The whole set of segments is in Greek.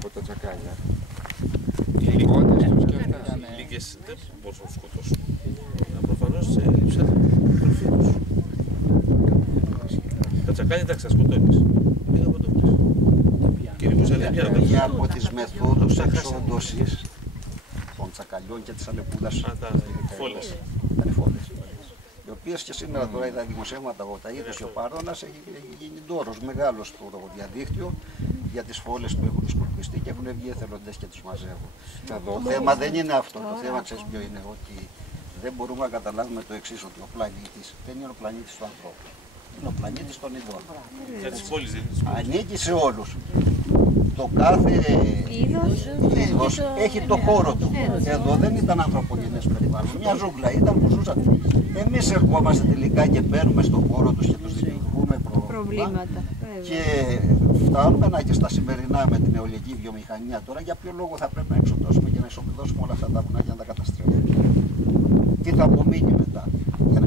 από τα τσακάλια. Οι λίγες δεν μπορούσαν να σκοτώσουν. Προφανώς ψάχνουν την τροφή τους. Τα τσακάλια εντάξει θα σκοτώνεις. Λίγα από το πίσω. Μια από τις μεθόδους εξόντωσης των τσακαλιών και της αλεπούδας τα φόλες. Οι οποίες και σήμερα τώρα τα δημοσιεύματα τα είδε και ο Παρώνας έχει γίνει ντόρος μεγάλος στο διαδίκτυο για τις φόλες που έχουν σκορπιστεί και έχουν βγει εθελοντές και τους μαζεύουν. Το θέμα δεν είναι αυτό. Το θέμα ξέρεις ποιο είναι, ότι δεν μπορούμε να καταλάβουμε το εξής, ότι ο πλανήτης δεν είναι ο πλανήτης του ανθρώπου. Είναι ο πλανήτης των ειδών. Ανήκει σε όλους. Το κάθε είδος έχει το χώρο του. Εδώ δεν ήταν ανθρωπογενές περιβάλλον. Μια ζούγκλα ήταν που ζούσαν. Εμείς ερχόμαστε τελικά και μπαίνουμε στον χώρο τους και τους δημιουργούμε προβλήματα. Και φτάνουμε να και στα σημερινά με την αιωλική βιομηχανία τώρα. Για ποιο λόγο θα πρέπει να εξοντώσουμε και να ισοπεδώσουμε όλα αυτά τα βουνά για να τα καταστρέφουμε. Τι θα απομείνει μετά. Για να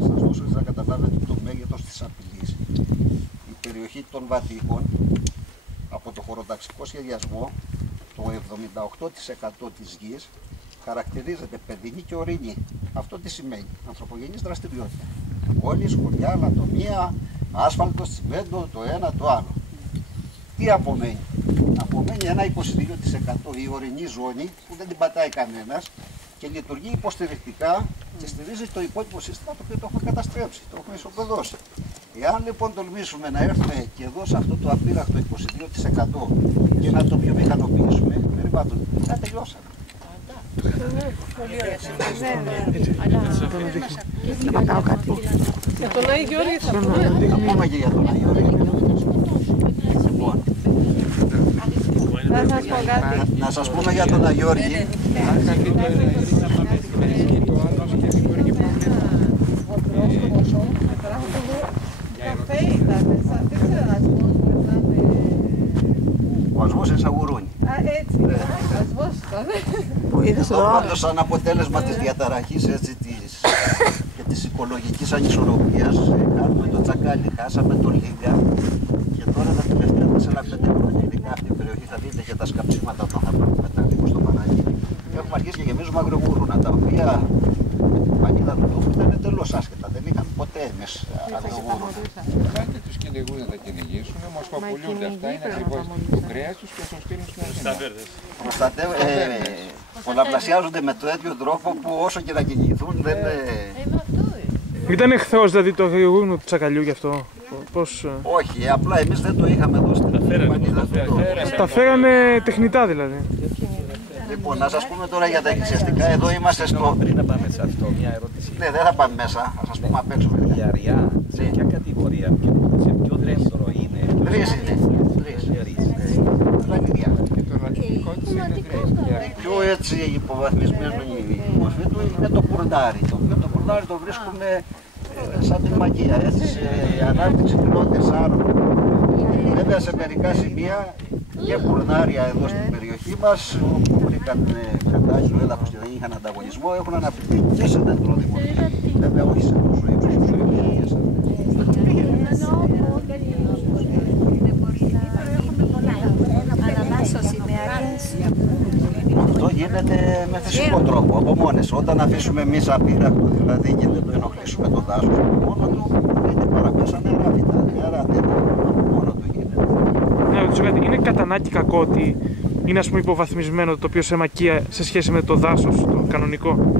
σας δώσω να καταλάβετε το μέγεθος της απειλής. Η περιοχή των Βαττίκων από το χωροταξικό σχεδιασμό, το 78% της γης χαρακτηρίζεται παιδινή και ορεινή. Αυτό τι σημαίνει? Ανθρωπογενής δραστηριότητα. Πόλεις, χωριά, λατομεία, άσφαλτο, τσιμέντο, το ένα το άλλο. Τι απομένει? Απομένει ένα 22% η ορεινή ζώνη που δεν την πατάει κανένας και λειτουργεί υποστηρικτικά και στηρίζει το υπόλοιπο σύστημα το οποίο το έχουμε καταστρέψει, το έχουμε ισοπεδώσει. Εάν λοιπόν τολμήσουμε να έρθουμε και εδώ σε αυτό το απείραχτο 22% και να το βιομηχανοποιήσουμε, θα τελειώσαμε. Πολύ ωραία. Να πατάω κάτι. Για τον Άγιο Γιώργη θα πούμε. Και για τον Άγιο Γιώργη. Λοιπόν, να σας πούμε για τον Άγιο Γιώργη. Ο ασβός είναι σαν γουρούνι. Έτσι, ο ασβός ήταν. Πάντως σαν αποτέλεσμα της διαταραχής και της οικολογικής ανισορροπίας κάνουμε το τσακάλι, χάσαμε το λίγα και τώρα τα τελευταία 4-5 χρόνια ειδικά αυτή η περιοχή θα δείτε και τα σκαψίματα όταν θα πάμε μετά λίγο στο Πανάγι. Έχουμε αρχίσει και γεμίζουμε αγριογούρουνα τα οποία η πανίδα του τόπου ήταν εντελώς άσχετα, δεν είχαν ποτέ εμείς αγριογούρουνα. Κάντε τους κυνηγούς να τα κυνηγήσουν, όμως παπουλιούνται αυτά, είναι ακριβώς το κρέας τους και το στείλουν στην Αθήνα. Πολλαπλασιάζονται με το τέτοιο τρόπο που όσο και να κυνηγηθούν δεν... Ήταν εχθρός δηλαδή το αγριογούρνο του τσακαλιού γι' αυτό? Πώς... Όχι, απλά εμείς δεν το είχαμε εδώ στην πανίδα. Τα φέρανε τεχνητά δηλαδή. Λοιπόν, να σας πούμε τώρα για τα εκκλησιαστικά. Εδώ είμαστε στο... Πριν να πάμε σε αυτό, μια ερώτηση. Ναι, δεν θα πάμε μέσα, θα σας πούμε απ' έξω. Η αριά, σε ποια κατηγορία, σε ποιο δέντρο είναι? Τρεις είναι. Λανιδιά. Και το λατινικό της είναι τρεις. Πιο έτσι υποβαθμισμένο η μορφή του είναι το πουρνάρι. Το πουρνάρι το βρίσκουμε σαν την μαγεία, έτσι, σε ανάπτυξη τριών τεσσάρων. Βέβαια σε μερικά σημεία και πουρνάρια εδώ στην περιοχή μας, όπου βρήκαν κατάλληλο έδαφος και δεν είχαν ανταγωνισμό, έχουν αναπτυχθεί και σε δεντροδημορφία. Βέβαια όχι σε τόσο ύψος όσο οι περιοχές αυτό γίνεται με φυσικό τρόπο, από μόνες. Όταν αφήσουμε εμείς απείραχτο, δηλαδή και δεν το ενοχλήσουμε το δάσος από μόνο του, είναι παραμέσα νερά, νερά, μόνο του γίνεται. Ναι, ρωτήσω κάτι, είναι κατά ανάγκη κακό ότι είναι ας πούμε υποβαθμισμένο το τοπίο σε μακία σε σχέση με το δάσος, το κανονικό?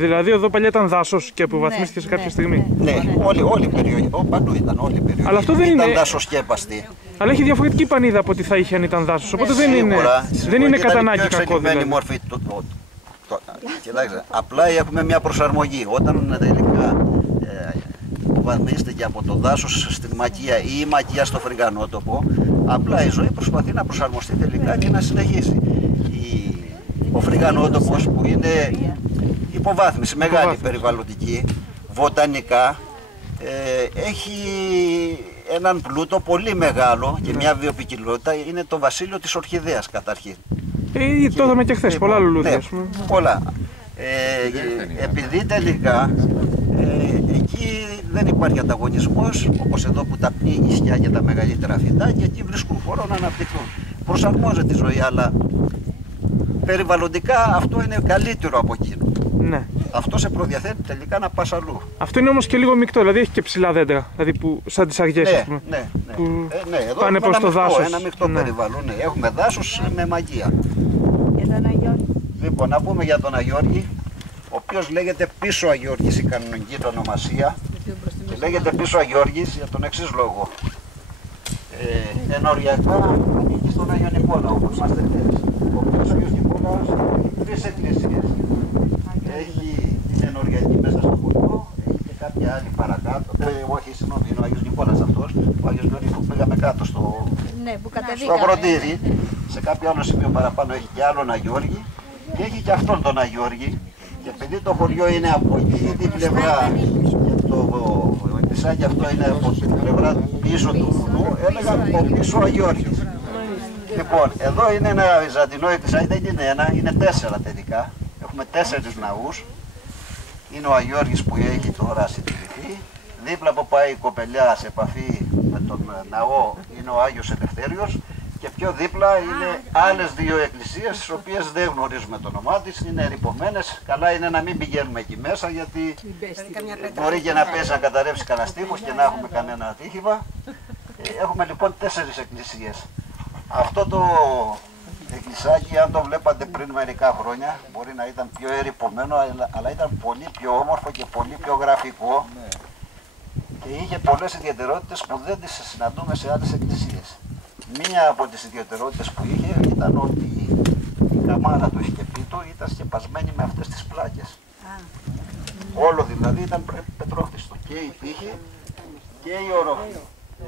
Δηλαδή εδώ παλιά ήταν δάσος και υποβαθμίστηκε σε κάποια στιγμή. Ναι, όλη η περιοχή, παντού ήταν όλη η περιοχή. Αλλά αυτό δεν ήταν είναι... δασοσκέπαστη. Αλλά έχει διαφορετική πανίδα από ό,τι θα είχε αν ήταν δάσος, οπότε δεν είναι κατά ανάγκη κακό δηλαδή. Μορφή, κοιτάξτε, απλά έχουμε μια προσαρμογή. Όταν τελικά υποβαθμίστηκε από το δάσος στην μακία ή η μακία στο φρυγανότοπο, απλά η ζωή προσπαθεί να προσαρμοστεί τελικά και να συνεχίσει. Ο φρυγανότοπος που είναι υποβάθμιση μεγάλη περιβαλλοντική, βοτανικά, έχει έναν πλούτο πολύ μεγάλο και μια βιοποικιλότητα, είναι το βασίλειο της ορχιδέας καταρχήν. Το είδαμε και χθες, πολλά λουλούδια. Ναι, πολλά. Επειδή τελικά εκεί δεν υπάρχει ανταγωνισμός, όπως εδώ που τα πνίγει σκιά και τα μεγαλύτερα φυτά, και εκεί βρίσκουν χώρο να αναπτυχθούν. προσαρμόζεται η ζωή, αλλά περιβαλλοντικά αυτό είναι καλύτερο από εκείνο. Ναι. Αυτό σε προδιαθέτει τελικά να πας αλλού. Αυτό είναι όμως και λίγο μεικτό, δηλαδή έχει και ψηλά δέντρα, δηλαδή που, σαν τις αργιές, ας πούμε. Ναι. Που Εδώ πάνε προς το δάσος. Ένα μεικτό περιβάλλον. Ναι. Έχουμε δάσος με μαγεία. Για τον Αγιώργη. Λοιπόν, να πούμε για τον Αγιώργη, ο οποίος λέγεται πίσω Αγιώργης η κανονική του ονομασία. Και λέγεται πίσω Αγιώργης για τον εξής λόγο. Ενοριακά ανήκει στον Άγιο Νικόλαο, όπου είμαστε χθες. Ο οποίος Άγιος Νικόλαος έχει 3 εκκλησίες. Έχει την ενοριακή μέσα στο χωριό, έχει και κάποια άλλη παρακάτω. Όχι, συγγνώμη, είναι ο Άγιος Νικόλας αυτός. Ο Άγιος Γιώργης που πήγαμε κάτω στο Αγροτήρι. Σε κάποιο άλλο σημείο παραπάνω έχει και άλλον Αγιώργη και έχει και αυτόν τον Αγιώργη. Και επειδή το χωριό είναι από εκεί την πλευρά και το εκκλησάκι αυτό είναι από την πλευρά πίσω του βουνού, έλεγα ο πίσω Αγιώργης. Λοιπόν, εδώ είναι ένα βυζαντινό εκκλησάκι, δεν είναι ένα, είναι 4 τελικά. Έχουμε 4 ναούς. Είναι ο Αγιώργης που έχει τώρα συντηρηθεί. Δίπλα που πάει η κοπελιά σε επαφή με τον ναό είναι ο Άγιος Ελευθέριος. Και πιο δίπλα είναι άλλες 2 εκκλησίες, τις οποίες δεν γνωρίζουμε το όνομά της, είναι ερειπωμένες. Καλά είναι να μην πηγαίνουμε εκεί μέσα, γιατί μπορεί και να πέσει να καταρρεύσει κανένα τείχος και να έχουμε κανένα ατύχημα. Έχουμε λοιπόν 4 εκκλησίες. Αυτό το εκκλησάκι, αν το βλέπατε πριν μερικά χρόνια, μπορεί να ήταν πιο ερειπωμένο, αλλά ήταν πολύ πιο όμορφο και πολύ πιο γραφικό. Και είχε πολλές ιδιαιτερότητες που δεν τις συναντούμε σε άλλες εκκλησίες. Μία από τις ιδιαιτερότητες που είχε ήταν ότι η καμάρα του σκεπίτου ήταν σκεπασμένη με αυτές τις πλάκες. Όλο δηλαδή ήταν πετρόχτιστο, και η πύχη και η ορόφη.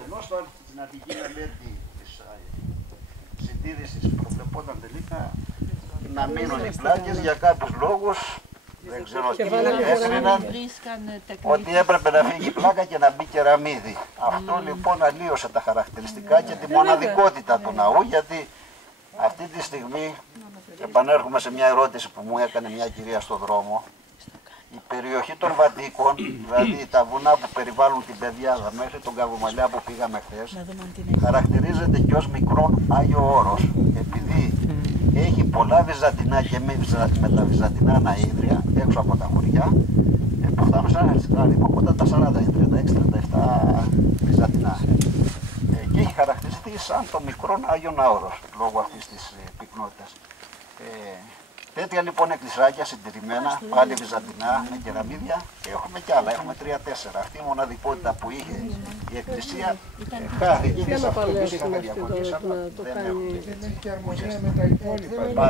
Ενώ στην αρχική μελέτη της συντήρησης προβλεπόταν τελικά να μείνουν οι πλάκες για κάποιους λόγους. Δεν ξέρω τι έκριναν, ότι έπρεπε να φύγει η πλάκα και να μπει κεραμίδι. Αυτό λοιπόν αλλίωσε τα χαρακτηριστικά και τη μοναδικότητα του ναού, γιατί αυτή τη στιγμή, επανέρχομαι σε μια ερώτηση που μου έκανε μια κυρία στο δρόμο, η περιοχή των Βατίκων, δηλαδή τα βουνά που περιβάλλουν την Πεδιάδα μέχρι τον Καβομαλιά που πήγαμε χθες, χαρακτηρίζεται και ως μικρόν Άγιο Όρος, επειδή έχει πολλά βυζαντινά και με τα βυζαντινά αναΐδρια έξω από τα χωριά, που φτάνουν σε ένα αριθμό κοντά τα 40, 36-37 βυζαντινά. Και έχει χαρακτηριστεί σαν το μικρόν Άγιον Άωρος, λόγω αυτής της πυκνότητας. Τέτοια λοιπόν εκκλησάκια συντηρημένα, πάλι βυζαντινά, με κεραμίδια, έχουμε κι άλλα, έχουμε 3-4. Αυτή η μοναδικότητα που είχε η εκκλησία κάθε εκεί σε αυτό εμείς είχαμε διαφωνίες, αλλά δεν έχουμε. Είναι και αρμονία με τα υπόλοιπα.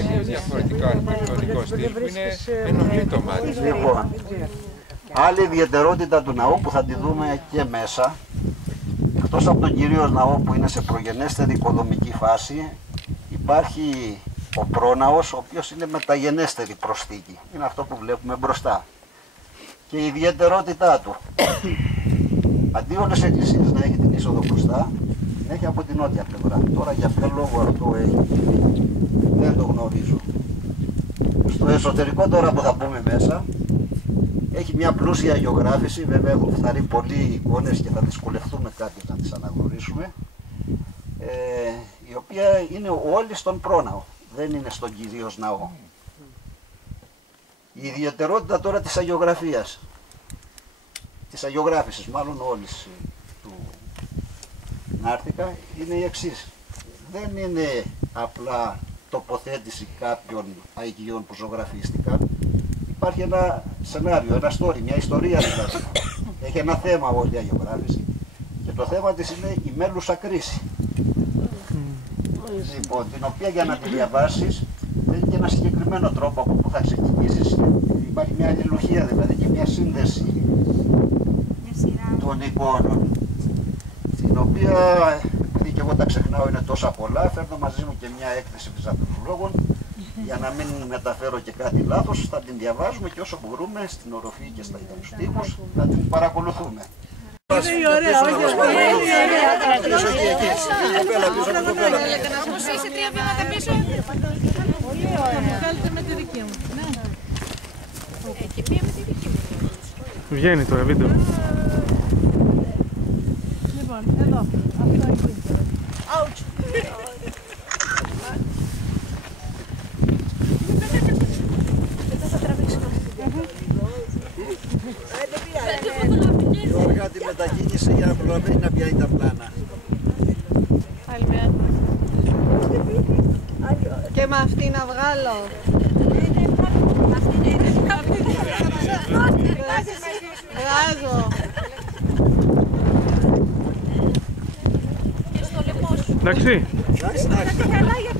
Είναι διαφορετικό αρχιτεκτονικό στυλ που είναι ενοχλεί το μάτι. Λοιπόν, άλλη ιδιαιτερότητα του ναού που θα τη δούμε και μέσα, εκτός από τον κυρίως ναό που είναι σε προγενέστερη οικοδομική φάση, υπάρχει ο πρόναος, ο οποίος είναι μεταγενέστερη προσθήκη. Είναι αυτό που βλέπουμε μπροστά. Και η ιδιαιτερότητά του, αντί όλες οι εκκλησίες να έχει την είσοδο μπροστά, την έχει από την νότια πλευρά. Τώρα για ποιο λόγο αυτό έχει, δεν το γνωρίζω. Στο εσωτερικό τώρα που θα πούμε μέσα, έχει μια πλούσια αγιογράφηση, βέβαια έχουν φθαρεί πολλοί εικόνες και θα δυσκολευτούμε κάποιες να τις αναγνωρίσουμε, η οποία είναι όλη στον πρόναο. Δεν είναι στον κυρίως ναό. Η ιδιαιτερότητα τώρα της αγιογραφίας, της αγιογράφησης μάλλον όλης του Νάρτικα, είναι η εξής. Δεν είναι απλά τοποθέτηση κάποιων αγιών που ζωγραφίστηκαν. Υπάρχει ένα σενάριο, ένα story, μια ιστορία δηλαδή. Έχει ένα θέμα όλη η αγιογράφηση και το θέμα της είναι η μέλουσα κρίση. Λοιπόν, την οποία για να τη διαβάσεις έχει και ένα συγκεκριμένο τρόπο από που θα ξεκινήσεις. Υπάρχει μια αλληλουχία δηλαδή και μια σύνδεση των εικόνων, την οποία, επειδή και εγώ τα ξεχνάω, είναι τόσα πολλά, φέρνω μαζί μου και μια έκθεση βυζαντινολόγων για να μην μεταφέρω και κάτι λάθος, θα την διαβάζουμε και όσο μπορούμε στην οροφή και στα στίχους θα την παρακολουθούμε. Είναι ωραία, όχι, είναι ωραία. Όπως είσαι 3 βήματα πίσω. Πολύ ωραία. Θα βγάλετε με τη δική μου. Και μία με τη δική μου. Βγαίνει τώρα βίντεο. Λοιπόν, εδώ. Αυτό εκεί. προλαβαίνει να πιάνει τα πλάνα. Άλλη μια. Και με αυτή να βγάλω. Βγάζω. Εντάξει. Εντάξει.